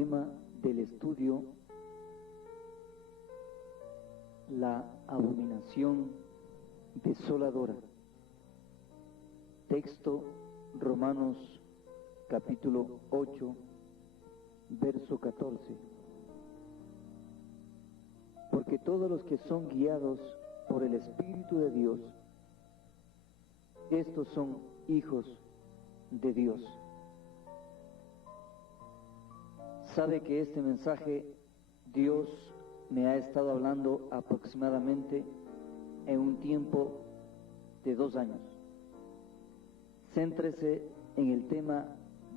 tema del estudio, la abominación desoladora. Texto, Romanos capítulo 8, verso 14. Porque todos los que son guiados por el Espíritu de Dios, estos son hijos de Dios. Sabe que este mensaje Dios me ha estado hablando aproximadamente en un tiempo de 2 años. Céntrese en el tema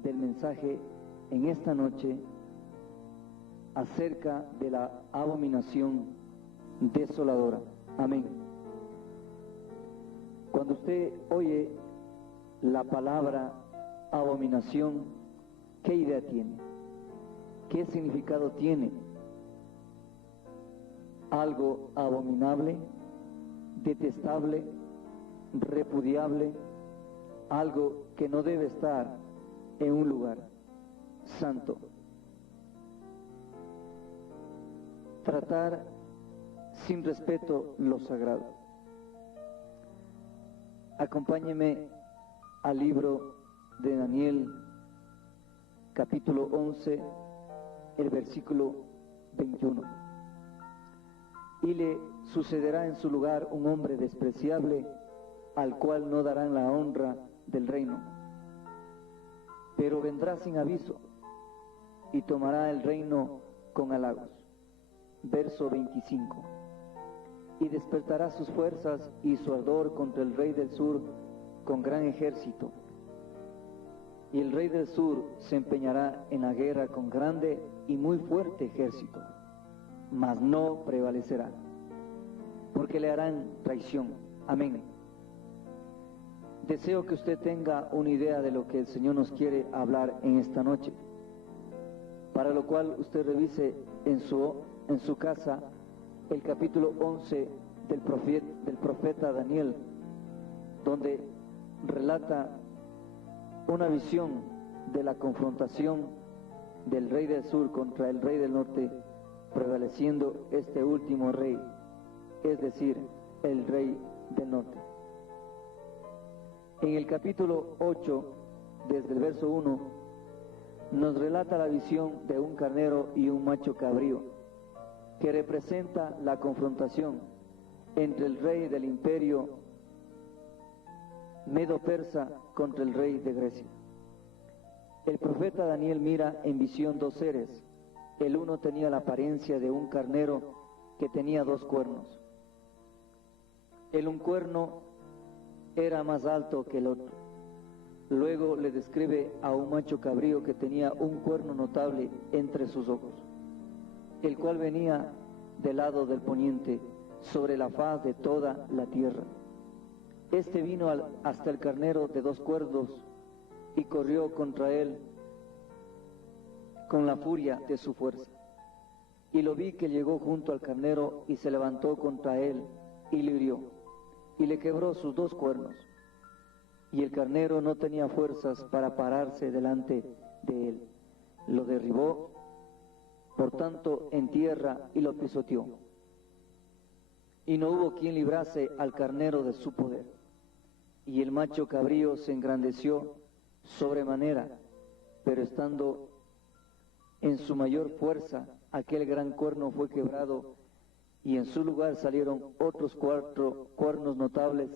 del mensaje en esta noche acerca de la abominación desoladora. Amén. Cuando usted oye la palabra abominación, ¿qué idea tiene? ¿Qué significado tiene? Algo abominable, detestable, repudiable, algo que no debe estar en un lugar santo. Tratar sin respeto lo sagrado. Acompáñeme al libro de Daniel, capítulo 11, el versículo 21. Y le sucederá en su lugar un hombre despreciable, al cual no darán la honra del reino, pero vendrá sin aviso y tomará el reino con halagos. Verso 25. Y despertará sus fuerzas y su ardor contra el rey del sur con gran ejército. Y el rey del sur se empeñará en la guerra con grande y muy fuerte ejército, mas no prevalecerá, porque le harán traición. Amén. Deseo que usted tenga una idea de lo que el Señor nos quiere hablar en esta noche, para lo cual usted revise en su casa el capítulo 11 del profeta Daniel, donde relata una visión de la confrontación del rey del sur contra el rey del norte, prevaleciendo este último rey, es decir, el rey del norte. En el capítulo 8, desde el verso 1, nos relata la visión de un carnero y un macho cabrío, que representa la confrontación entre el rey del imperio medo-persa contra el rey de Grecia. El profeta Daniel mira en visión 2 seres. El uno tenía la apariencia de un carnero que tenía 2 cuernos. El un cuerno era más alto que el otro. Luego le describe a un macho cabrío que tenía un cuerno notable entre sus ojos, el cual venía del lado del poniente, sobre la faz de toda la tierra. Este vino hasta el carnero de 2 cuernos y corrió contra él con la furia de su fuerza. Y lo vi que llegó junto al carnero y se levantó contra él y le hirió, y le quebró sus 2 cuernos. Y el carnero no tenía fuerzas para pararse delante de él. Lo derribó, por tanto, en tierra y lo pisoteó. Y no hubo quien librase al carnero de su poder. Y el macho cabrío se engrandeció sobremanera, pero estando en su mayor fuerza, aquel gran cuerno fue quebrado, y en su lugar salieron otros 4 cuernos notables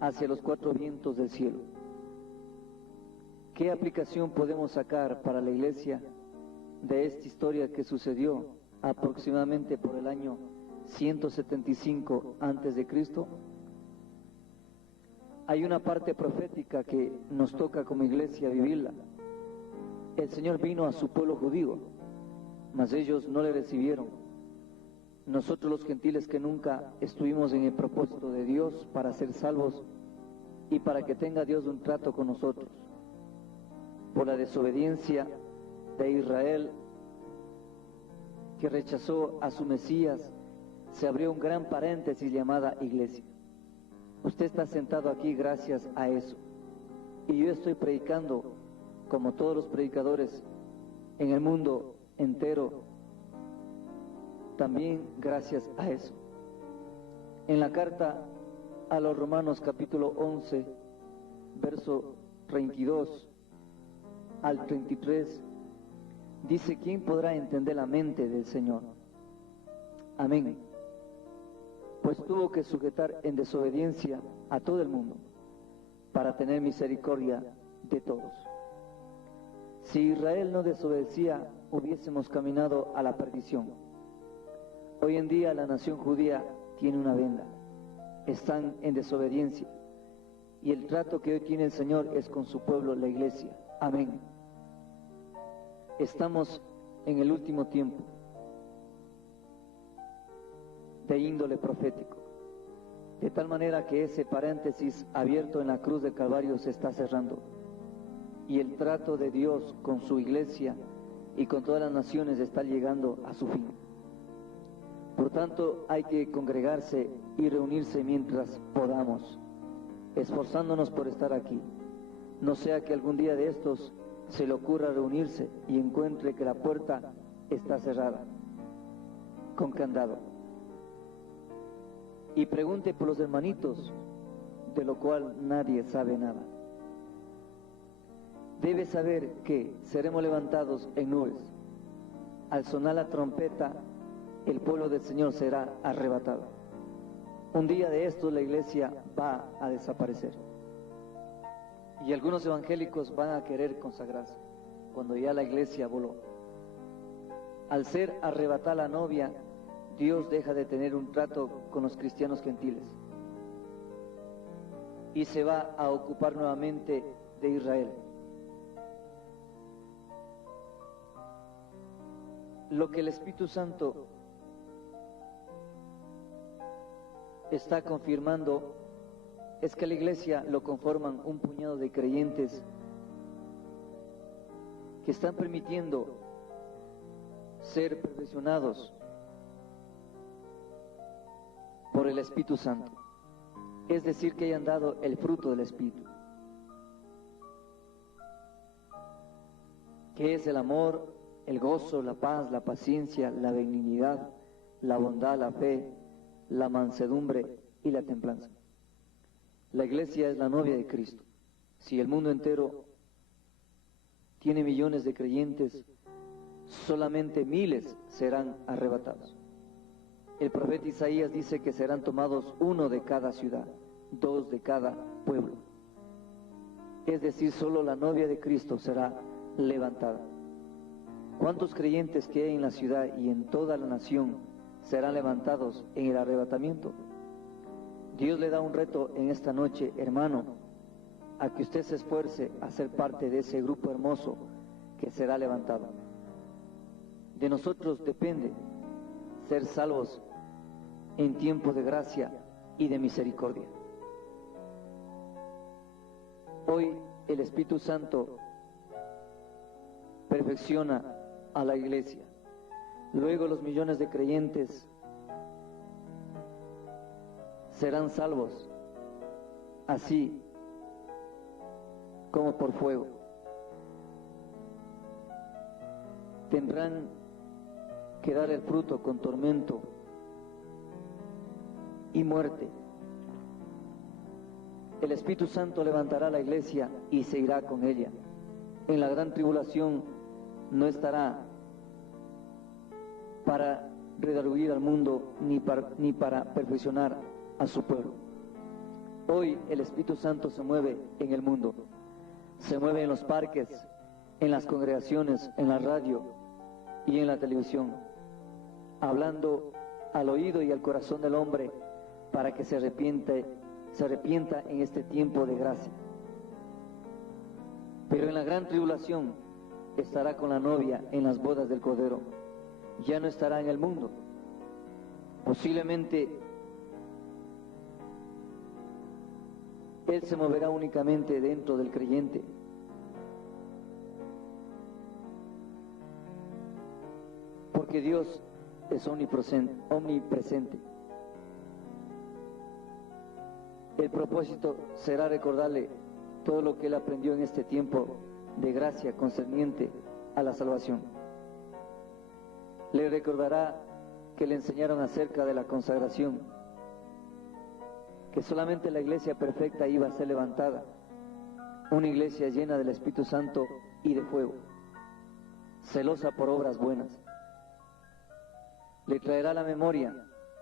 hacia los 4 vientos del cielo. ¿Qué aplicación podemos sacar para la iglesia de esta historia que sucedió aproximadamente por el año 175 antes de Cristo? Hay una parte profética que nos toca como iglesia vivirla. El Señor vino a su pueblo judío, mas ellos no le recibieron. Nosotros los gentiles que nunca estuvimos en el propósito de Dios para ser salvos y para que tenga Dios un trato con nosotros. Por la desobediencia de Israel, que rechazó a su Mesías, se abrió un gran paréntesis llamada iglesia. Usted está sentado aquí gracias a eso. Y yo estoy predicando, como todos los predicadores, en el mundo entero, también gracias a eso. En la carta a los Romanos capítulo 11, verso 32 al 33, dice: ¿quién podrá entender la mente del Señor? Amén. Pues tuvo que sujetar en desobediencia a todo el mundo para tener misericordia de todos. Si Israel no desobedecía, hubiésemos caminado a la perdición. Hoy en día la nación judía tiene una venda. Están en desobediencia. Y el trato que hoy tiene el Señor es con su pueblo, la iglesia. Amén. Estamos en el último tiempo de índole profético, de tal manera que ese paréntesis abierto en la cruz del Calvario se está cerrando, y el trato de Dios con su iglesia y con todas las naciones está llegando a su fin. Por tanto, hay que congregarse y reunirse mientras podamos, esforzándonos por estar aquí. No sea que algún día de estos se le ocurra reunirse y encuentre que la puerta está cerrada, con candado. Y pregunte por los hermanitos, de lo cual nadie sabe nada. Debe saber que seremos levantados en nubes. Al sonar la trompeta, el pueblo del Señor será arrebatado. Un día de estos la iglesia va a desaparecer. Y algunos evangélicos van a querer consagrarse cuando ya la iglesia voló. Al ser arrebatada la novia, Dios deja de tener un trato con los cristianos gentiles y se va a ocupar nuevamente de Israel. Lo que el Espíritu Santo está confirmando es que la iglesia lo conforman un puñado de creyentes que están permitiendo ser perfeccionados por el Espíritu Santo, es decir, que hayan dado el fruto del Espíritu, que es el amor, el gozo, la paz, la paciencia, la benignidad, la bondad, la fe, la mansedumbre y la templanza. La iglesia es la novia de Cristo. Si el mundo entero tiene millones de creyentes, solamente miles serán arrebatados. El profeta Isaías dice que serán tomados 1 de cada ciudad, 2 de cada pueblo. Es decir, solo la novia de Cristo será levantada. ¿Cuántos creyentes que hay en la ciudad y en toda la nación serán levantados en el arrebatamiento? Dios le da un reto en esta noche, hermano, a que usted se esfuerce a ser parte de ese grupo hermoso que será levantado. De nosotros depende ser salvos en tiempo de gracia y de misericordia. Hoy el Espíritu Santo perfecciona a la iglesia. Luego los millones de creyentes serán salvos, así como por fuego. Tendrán que dar el fruto con tormento y muerte. El Espíritu Santo levantará la iglesia y se irá con ella. En la gran tribulación no estará para redarguir al mundo ni para perfeccionar a su pueblo. Hoy el Espíritu Santo se mueve en el mundo, se mueve en los parques, en las congregaciones, en la radio y en la televisión, hablando al oído y al corazón del hombre para que se arrepienta en este tiempo de gracia. Pero en la gran tribulación estará con la novia en las bodas del Cordero, ya no estará en el mundo. Posiblemente Él se moverá únicamente dentro del creyente. Porque Dios es omnipresente. El propósito será recordarle todo lo que Él aprendió en este tiempo de gracia concerniente a la salvación. Le recordará que le enseñaron acerca de la consagración, que solamente la iglesia perfecta iba a ser levantada, una iglesia llena del Espíritu Santo y de fuego, celosa por obras buenas. Le traerá a la memoria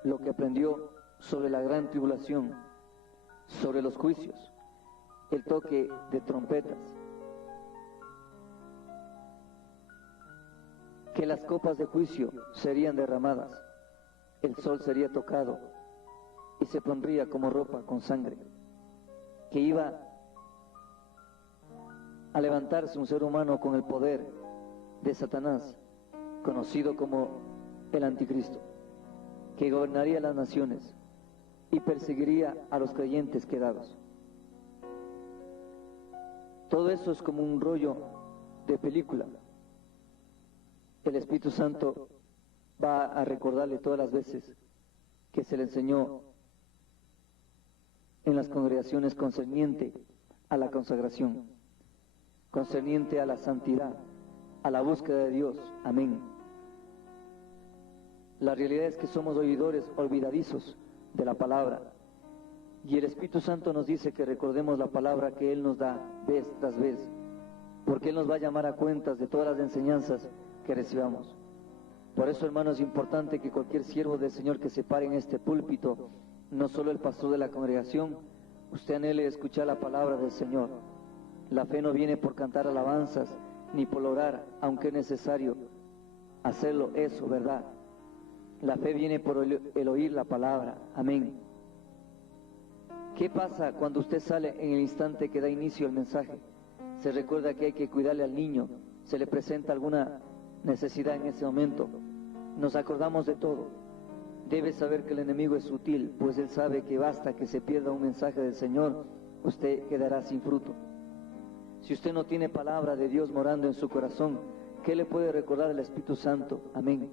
lo que aprendió sobre la gran tribulación, sobre los juicios, el toque de trompetas, que las copas de juicio serían derramadas, el sol sería tocado y se pondría como ropa con sangre, que iba a levantarse un ser humano con el poder de Satanás, conocido como el Anticristo, que gobernaría las naciones y perseguiría a los creyentes quedados. Todo eso es como un rollo de película. El Espíritu Santo va a recordarle todas las veces que se le enseñó en las congregaciones concerniente a la consagración, concerniente a la santidad, a la búsqueda de Dios. Amén. La realidad es que somos oidores olvidadizos de la palabra, y el Espíritu Santo nos dice que recordemos la palabra que Él nos da vez tras vez, porque Él nos va a llamar a cuentas de todas las enseñanzas que recibamos. Por eso, hermano, es importante que cualquier siervo del Señor que se pare en este púlpito, no solo el pastor de la congregación, usted anhele escuchar la palabra del Señor. La fe no viene por cantar alabanzas, ni por orar, aunque es necesario hacerlo, eso, ¿verdad? La fe viene por el oír la palabra. Amén. ¿Qué pasa cuando usted sale en el instante que da inicio al mensaje? Se recuerda que hay que cuidarle al niño, se le presenta alguna necesidad en ese momento. Nos acordamos de todo. Debe saber que el enemigo es sutil, pues él sabe que basta que se pierda un mensaje del Señor, usted quedará sin fruto. Si usted no tiene palabra de Dios morando en su corazón, ¿qué le puede recordar el Espíritu Santo? Amén.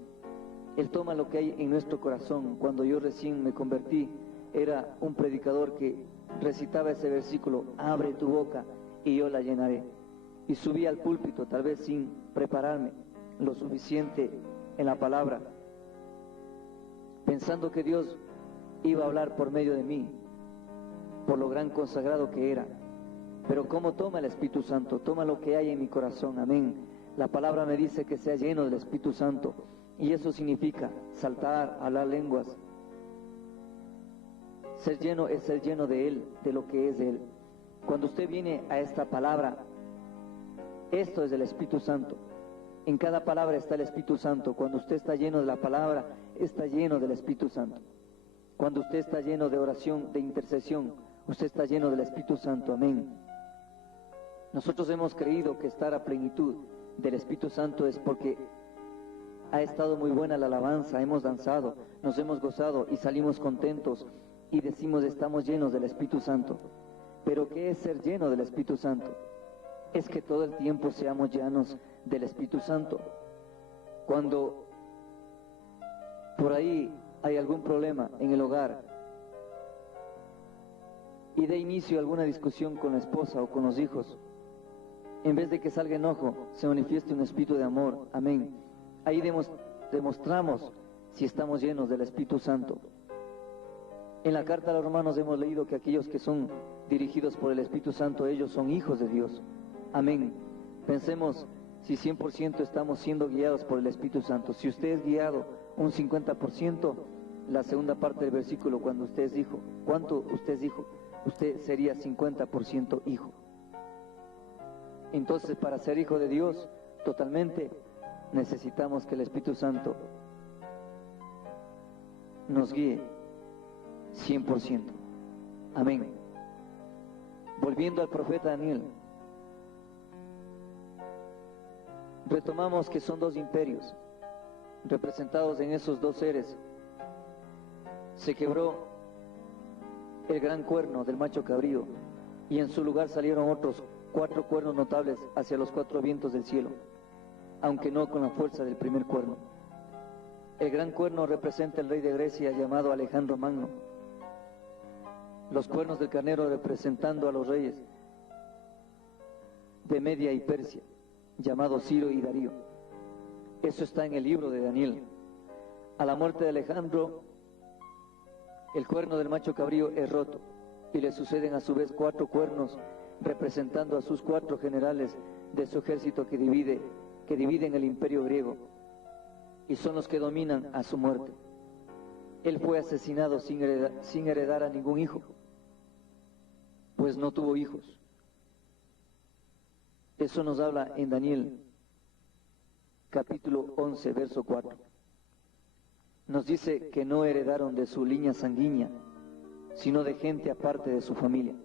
Él toma lo que hay en nuestro corazón. Cuando yo recién me convertí, era un predicador que recitaba ese versículo: abre tu boca y yo la llenaré. Y subí al púlpito, tal vez sin prepararme lo suficiente en la palabra, pensando que Dios iba a hablar por medio de mí, por lo gran consagrado que era. Pero ¿cómo toma el Espíritu Santo? Toma lo que hay en mi corazón. Amén. La palabra me dice que sea lleno del Espíritu Santo, y eso significa saltar, hablar lenguas. Ser lleno es ser lleno de Él, de lo que es de Él. Cuando usted viene a esta palabra, esto es del Espíritu Santo. En cada palabra está el Espíritu Santo. Cuando usted está lleno de la palabra, está lleno del Espíritu Santo. Cuando usted está lleno de oración, de intercesión, usted está lleno del Espíritu Santo. Amén. Nosotros hemos creído que estar a plenitud del Espíritu Santo es porque ha estado muy buena la alabanza, hemos danzado, nos hemos gozado y salimos contentos y decimos estamos llenos del Espíritu Santo. Pero ¿qué es ser lleno del Espíritu Santo? Es que todo el tiempo seamos llenos del Espíritu Santo. Cuando por ahí hay algún problema en el hogar y de inicio alguna discusión con la esposa o con los hijos, en vez de que salga enojo, se manifieste un espíritu de amor. Amén. Ahí demostramos si estamos llenos del Espíritu Santo. En la carta a los Romanos hemos leído que aquellos que son dirigidos por el Espíritu Santo, ellos son hijos de Dios. Amén. Pensemos si 100% estamos siendo guiados por el Espíritu Santo. Si usted es guiado un 50%, la segunda parte del versículo, cuando usted es hijo, ¿cuánto usted es hijo? Usted sería 50% hijo. Entonces, para ser hijo de Dios totalmente, necesitamos que el Espíritu Santo nos guíe 100%. Amén. Volviendo al profeta Daniel, retomamos que son dos imperios representados en esos dos seres. Se quebró el gran cuerno del macho cabrío y en su lugar salieron otros 4 cuernos notables hacia los 4 vientos del cielo, aunque no con la fuerza del primer cuerno. El gran cuerno representa el rey de Grecia llamado Alejandro Magno. Los cuernos del carnero representando a los reyes de Media y Persia, llamados Ciro y Darío. Eso está en el libro de Daniel. A la muerte de Alejandro, el cuerno del macho cabrío es roto, y le suceden a su vez 4 cuernos, representando a sus 4 generales de su ejército que dividen el imperio griego, y son los que dominan a su muerte. Él fue asesinado sin heredar a ningún hijo, pues no tuvo hijos. Eso nos habla en Daniel, capítulo 11, verso 4. Nos dice que no heredaron de su línea sanguínea, sino de gente aparte de su familia.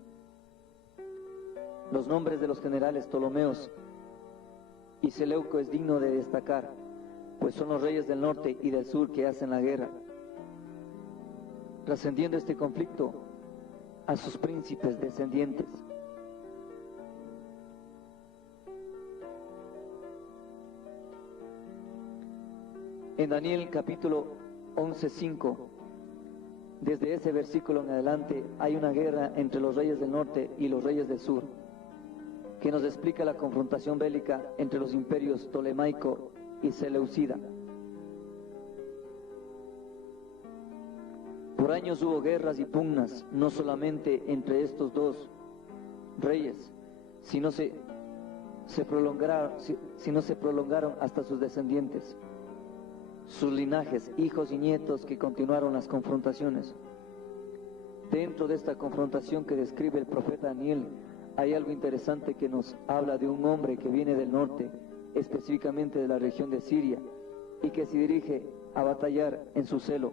Los nombres de los generales Ptolomeos y Seleuco es digno de destacar, pues son los reyes del norte y del sur que hacen la guerra, trascendiendo este conflicto a sus príncipes descendientes. En Daniel capítulo 11:5, desde ese versículo en adelante hay una guerra entre los reyes del norte y los reyes del sur, que nos explica la confrontación bélica entre los imperios Ptolemaico y Seleucida. Por años hubo guerras y pugnas, no solamente entre estos dos reyes, sino se prolongaron hasta sus descendientes, sus linajes, hijos y nietos que continuaron las confrontaciones. Dentro de esta confrontación que describe el profeta Daniel, hay algo interesante que nos habla de un hombre que viene del norte, específicamente de la región de Siria, y que se dirige a batallar en su celo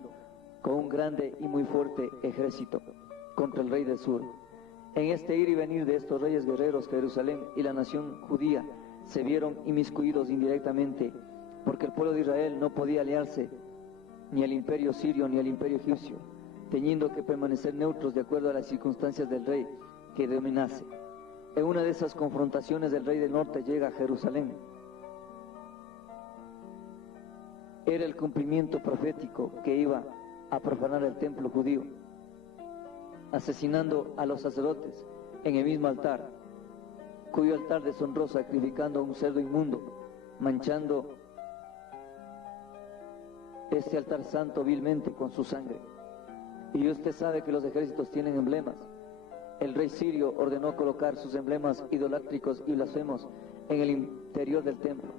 con un grande y muy fuerte ejército contra el rey del sur. En este ir y venir de estos reyes guerreros, Jerusalén y la nación judía se vieron inmiscuidos indirectamente, porque el pueblo de Israel no podía aliarse ni al imperio sirio ni al imperio egipcio, teniendo que permanecer neutros de acuerdo a las circunstancias del rey que dominase. En una de esas confrontaciones el rey del norte llega a Jerusalén. Era el cumplimiento profético que iba a profanar el templo judío, asesinando a los sacerdotes en el mismo altar, cuyo altar deshonró sacrificando a un cerdo inmundo, manchando este altar santo vilmente con su sangre. Y usted sabe que los ejércitos tienen emblemas. El rey sirio ordenó colocar sus emblemas idolátricos y blasfemos en el interior del templo.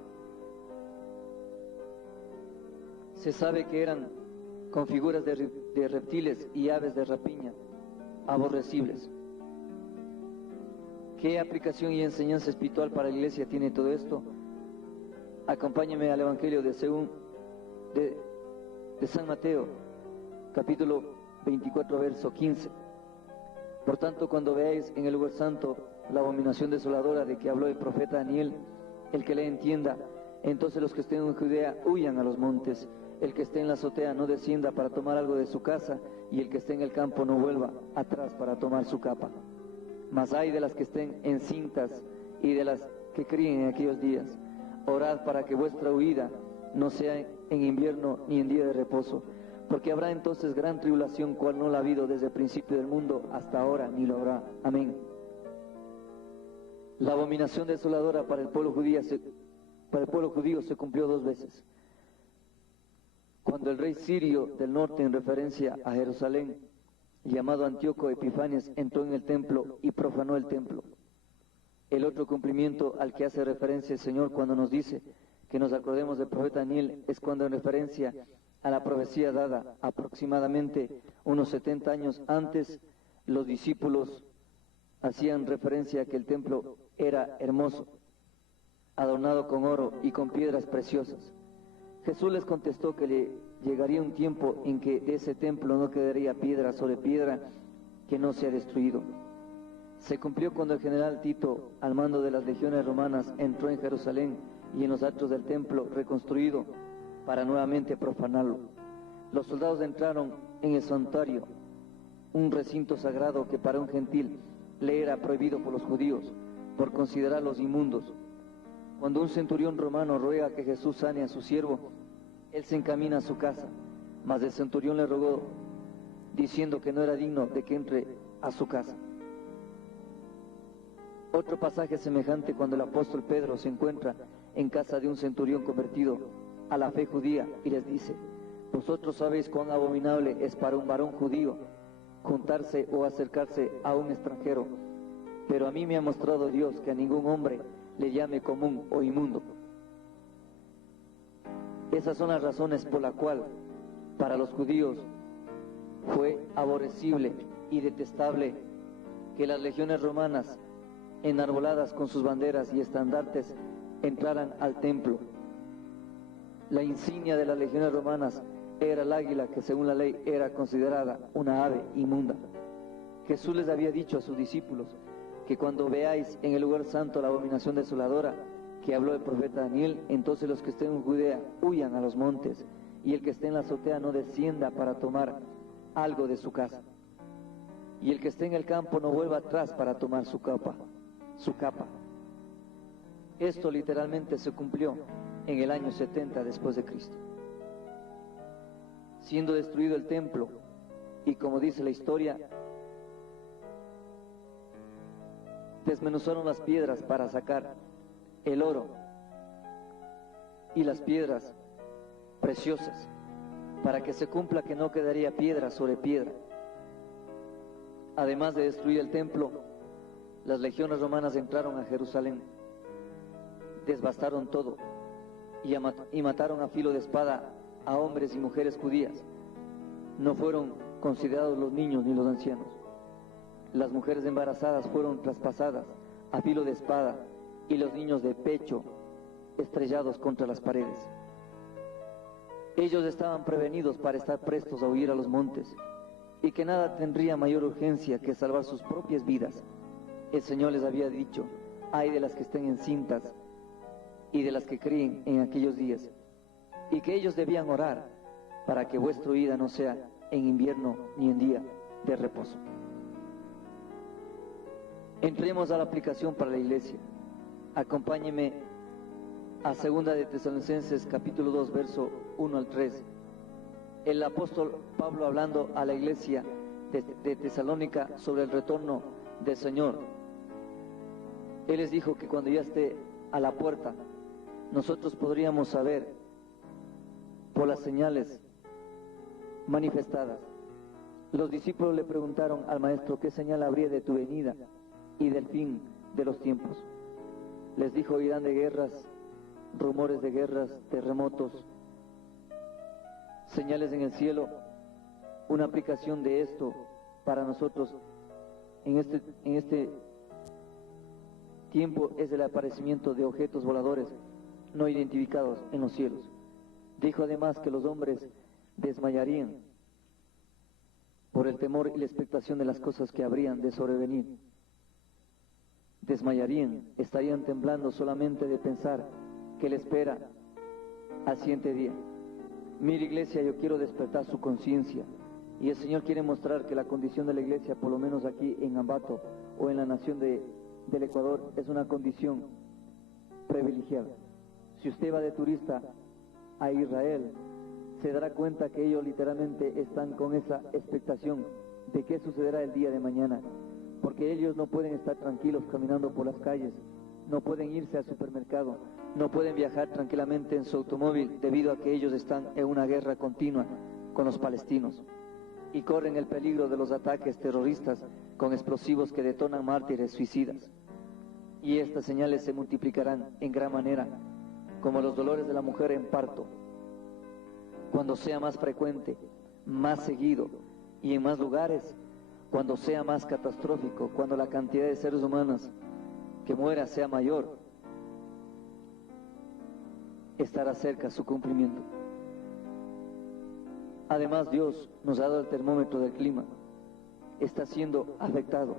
Se sabe que eran con figuras de reptiles y aves de rapiña, aborrecibles. ¿Qué aplicación y enseñanza espiritual para la iglesia tiene todo esto? Acompáñeme al Evangelio de San Mateo, capítulo 24, verso 15. Por tanto, cuando veáis en el lugar santo la abominación desoladora de que habló el profeta Daniel, el que le entienda, entonces los que estén en Judea huyan a los montes, el que esté en la azotea no descienda para tomar algo de su casa, y el que esté en el campo no vuelva atrás para tomar su capa. Mas hay de las que estén encintas y de las que críen en aquellos días. Orad para que vuestra huida no sea en invierno ni en día de reposo, porque habrá entonces gran tribulación, cual no la ha habido desde el principio del mundo hasta ahora, ni lo habrá. Amén. La abominación desoladora para el pueblo judío se cumplió 2 veces. Cuando el rey sirio del norte, en referencia a Jerusalén, llamado Antíoco Epifanes, entró en el templo y profanó el templo. El otro cumplimiento al que hace referencia el Señor cuando nos dice que nos acordemos del profeta Daniel es cuando, en referencia a la profecía dada aproximadamente unos 70 años antes, los discípulos hacían referencia a que el templo era hermoso, adornado con oro y con piedras preciosas. Jesús les contestó que le llegaría un tiempo en que de ese templo no quedaría piedra sobre piedra que no sea destruido. Se cumplió cuando el general Tito, al mando de las legiones romanas, entró en Jerusalén y en los atrios del templo reconstruido para nuevamente profanarlo. Los soldados entraron en el santuario, un recinto sagrado que para un gentil le era prohibido por los judíos, por considerarlos inmundos. Cuando un centurión romano ruega que Jesús sane a su siervo, él se encamina a su casa, mas el centurión le rogó, diciendo que no era digno de que entre a su casa. Otro pasaje semejante cuando el apóstol Pedro se encuentra en casa de un centurión convertido a la fe judía y les dice: vosotros sabéis cuán abominable es para un varón judío juntarse o acercarse a un extranjero, pero a mí me ha mostrado Dios que a ningún hombre le llame común o inmundo. Esas son las razones por la cual para los judíos fue aborrecible y detestable que las legiones romanas, enarboladas con sus banderas y estandartes, entraran al templo. La insignia de las legiones romanas era el águila, que según la ley era considerada una ave inmunda. Jesús les había dicho a sus discípulos que cuando veáis en el lugar santo la abominación desoladora que habló el profeta Daniel, entonces los que estén en Judea huyan a los montes, y el que esté en la azotea no descienda para tomar algo de su casa, y el que esté en el campo no vuelva atrás para tomar su capa. Esto literalmente se cumplió en el año 70 después de Cristo. Siendo destruido el templo, y como dice la historia, desmenuzaron las piedras para sacar el oro y las piedras preciosas, para que se cumpla que no quedaría piedra sobre piedra. Además de destruir el templo, las legiones romanas entraron a Jerusalén, devastaron todo y mataron a filo de espada a hombres y mujeres judías. No fueron considerados los niños ni los ancianos. Las mujeres embarazadas fueron traspasadas a filo de espada, y los niños de pecho estrellados contra las paredes. Ellos estaban prevenidos para estar prestos a huir a los montes, y que nada tendría mayor urgencia que salvar sus propias vidas. El Señor les había dicho: ay de las que estén encintas y de las que críen en aquellos días, y que ellos debían orar para que vuestra huida no sea en invierno ni en día de reposo. Entremos a la aplicación para la iglesia. Acompáñeme a 2 de Tesalonicenses capítulo 2, verso 1 al 3. El apóstol Pablo, hablando a la iglesia de Tesalónica sobre el retorno del Señor, él les dijo que cuando ya esté a la puerta, nosotros podríamos saber por las señales manifestadas. Los discípulos le preguntaron al maestro: ¿qué señal habría de tu venida y del fin de los tiempos? Les dijo: oirán de guerras, rumores de guerras, terremotos, señales en el cielo. Una aplicación de esto para nosotros en este tiempo es el aparecimiento de objetos voladores no identificados en los cielos. Dijo además que los hombres desmayarían por el temor y la expectación de las cosas que habrían de sobrevenir. Desmayarían, estarían temblando solamente de pensar que le espera al siguiente día. Mira, iglesia, yo quiero despertar su conciencia, y el Señor quiere mostrar que la condición de la iglesia, por lo menos aquí en Ambato o en la nación del Ecuador, es una condición privilegiada. Si usted va de turista a Israel, se dará cuenta que ellos literalmente están con esa expectación de qué sucederá el día de mañana, porque ellos no pueden estar tranquilos caminando por las calles, no pueden irse al supermercado, no pueden viajar tranquilamente en su automóvil, debido a que ellos están en una guerra continua con los palestinos y corren el peligro de los ataques terroristas con explosivos que detonan mártires suicidas. Y estas señales se multiplicarán en gran manera, como los dolores de la mujer en parto, cuando sea más frecuente, más seguido y en más lugares, cuando sea más catastrófico, cuando la cantidad de seres humanos que muera sea mayor, estará cerca su cumplimiento. Además, Dios nos ha dado el termómetro del clima. Está siendo afectado.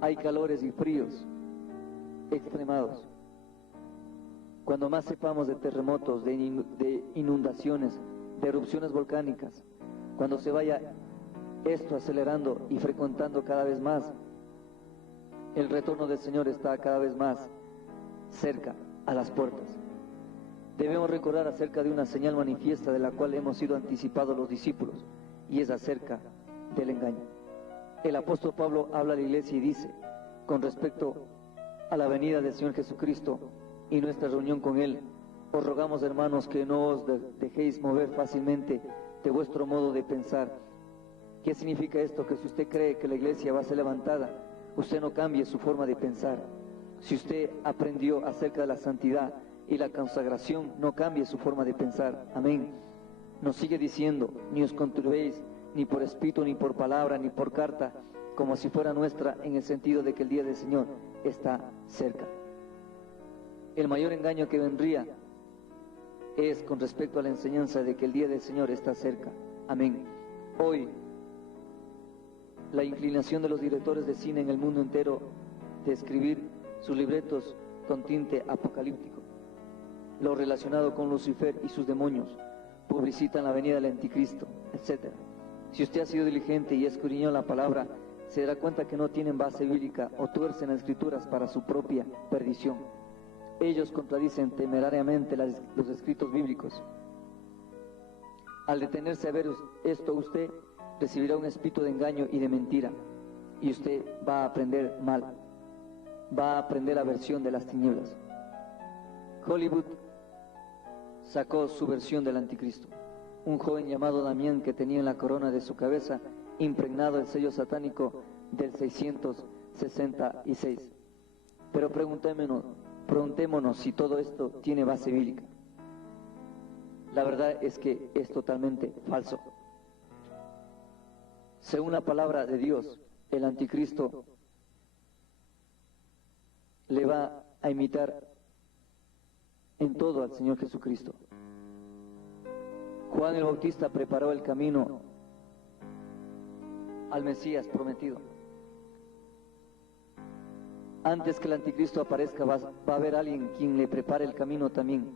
Hay calores y fríos extremados. Cuando más sepamos de terremotos, de inundaciones, de erupciones volcánicas, cuando se vaya esto acelerando y frecuentando cada vez más, el retorno del Señor está cada vez más cerca, a las puertas. Debemos recordar acerca de una señal manifiesta de la cual hemos sido anticipados los discípulos, y es acerca del engaño. El apóstol Pablo habla a la iglesia y dice, con respecto a la venida del Señor Jesucristo y nuestra reunión con Él, Os rogamos, hermanos, que no os dejéis mover fácilmente de vuestro modo de pensar. ¿Qué significa esto? Que si usted cree que la iglesia va a ser levantada, usted no cambie su forma de pensar. Si usted aprendió acerca de la santidad y la consagración, no cambie su forma de pensar. Amén. Nos sigue diciendo, ni os conturbéis, ni por espíritu, ni por palabra, ni por carta, como si fuera nuestra, en el sentido de que el día del Señor está cerca. El mayor engaño que vendría es con respecto a la enseñanza de que el día del Señor está cerca. Amén. Hoy, la inclinación de los directores de cine en el mundo entero de escribir sus libretos con tinte apocalíptico, lo relacionado con Lucifer y sus demonios, publicitan la venida del anticristo, etc. Si usted ha sido diligente y escudriñó la palabra, se dará cuenta que no tienen base bíblica o tuercen las escrituras para su propia perdición. Ellos contradicen temerariamente los escritos bíblicos. Al detenerse a ver esto, usted recibirá un espíritu de engaño y de mentira, y usted va a aprender mal, va a aprender la versión de las tinieblas. Hollywood sacó su versión del anticristo. Un joven llamado Damián, que tenía en la corona de su cabeza impregnado el sello satánico del 666. Pero preguntémonos si todo esto tiene base bíblica. La verdad es que es totalmente falso. Según la palabra de Dios, el anticristo le va a imitar en todo al Señor Jesucristo. Juan el Bautista preparó el camino al Mesías prometido. Antes que el anticristo aparezca, va a haber alguien quien le prepare el camino también.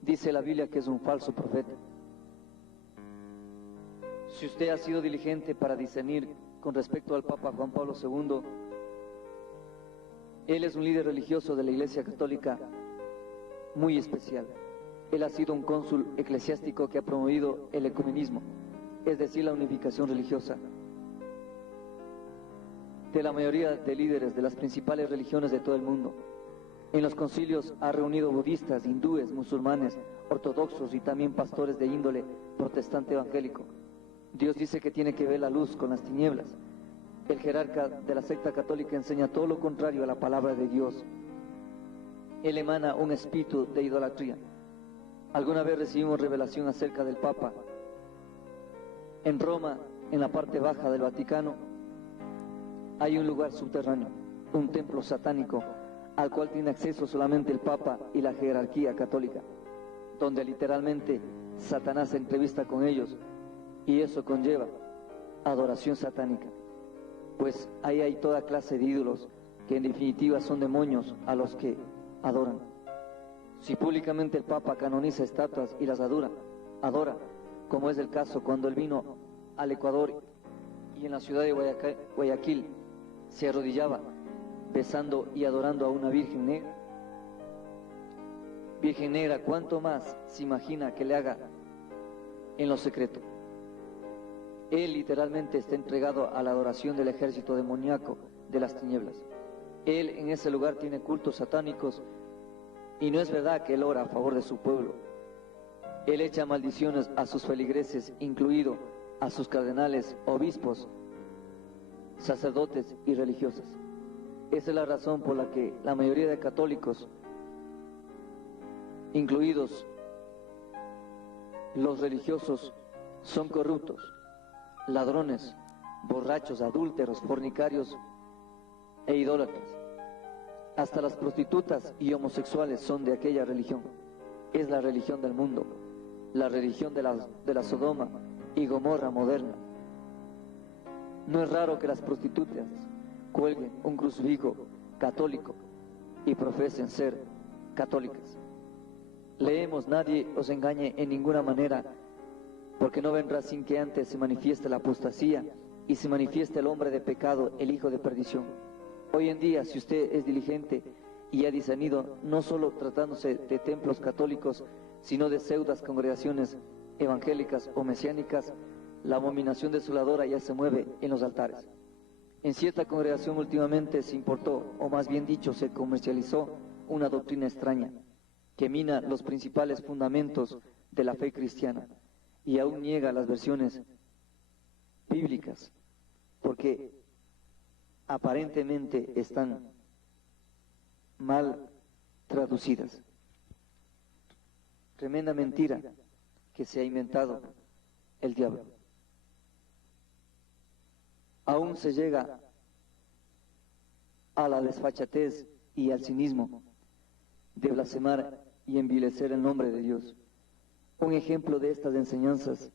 Dice la Biblia que es un falso profeta. Si usted ha sido diligente para discernir con respecto al Papa Juan Pablo II, él es un líder religioso de la Iglesia Católica muy especial. Él ha sido un cónsul eclesiástico que ha promovido el ecumenismo, es decir, la unificación religiosa de la mayoría de líderes de las principales religiones de todo el mundo. En los concilios ha reunido budistas, hindúes, musulmanes, ortodoxos y también pastores de índole protestante evangélico. Dios dice que tiene que ver la luz con las tinieblas. El jerarca de la secta católica enseña todo lo contrario a la palabra de Dios. Él emana un espíritu de idolatría. Alguna vez recibimos revelación acerca del Papa. En Roma, en la parte baja del Vaticano, hay un lugar subterráneo, un templo satánico, al cual tiene acceso solamente el Papa y la jerarquía católica, donde literalmente Satanás se entrevista con ellos, y eso conlleva adoración satánica, pues ahí hay toda clase de ídolos que en definitiva son demonios a los que adoran. Si públicamente el Papa canoniza estatuas y las adora, como es el caso cuando él vino al Ecuador y en la ciudad de Guayaquil se arrodillaba besando y adorando a una Virgen Negra. Virgen Negra, ¿cuánto más se imagina que le haga en lo secreto? Él literalmente está entregado a la adoración del ejército demoníaco de las tinieblas. Él en ese lugar tiene cultos satánicos y no es verdad que él ora a favor de su pueblo. Él echa maldiciones a sus feligreses, incluido a sus cardenales, obispos, sacerdotes y religiosas. Esa es la razón por la que la mayoría de católicos, incluidos los religiosos, son corruptos, ladrones, borrachos, adúlteros, fornicarios e idólatras. Hasta las prostitutas y homosexuales son de aquella religión. Es la religión del mundo, la religión de la Sodoma y Gomorra moderna. No es raro que las prostitutas cuelguen un crucifijo católico y profesen ser católicas. Leemos: nadie os engañe en ninguna manera, porque no vendrá sin que antes se manifieste la apostasía y se manifieste el hombre de pecado, el hijo de perdición. Hoy en día, si usted es diligente y ha discernido, no solo tratándose de templos católicos, sino de pseudas congregaciones evangélicas o mesiánicas, la abominación desoladora ya se mueve en los altares. En cierta congregación últimamente se importó, o más bien dicho, se comercializó una doctrina extraña. que mina los principales fundamentos de la fe cristiana y aún niega las versiones bíblicas, porque aparentemente están mal traducidas. Tremenda mentira que se ha inventado el diablo. Aún se llega a la desfachatez y al cinismo de blasfemar y envilecer el nombre de Dios. Un ejemplo de estas enseñanzas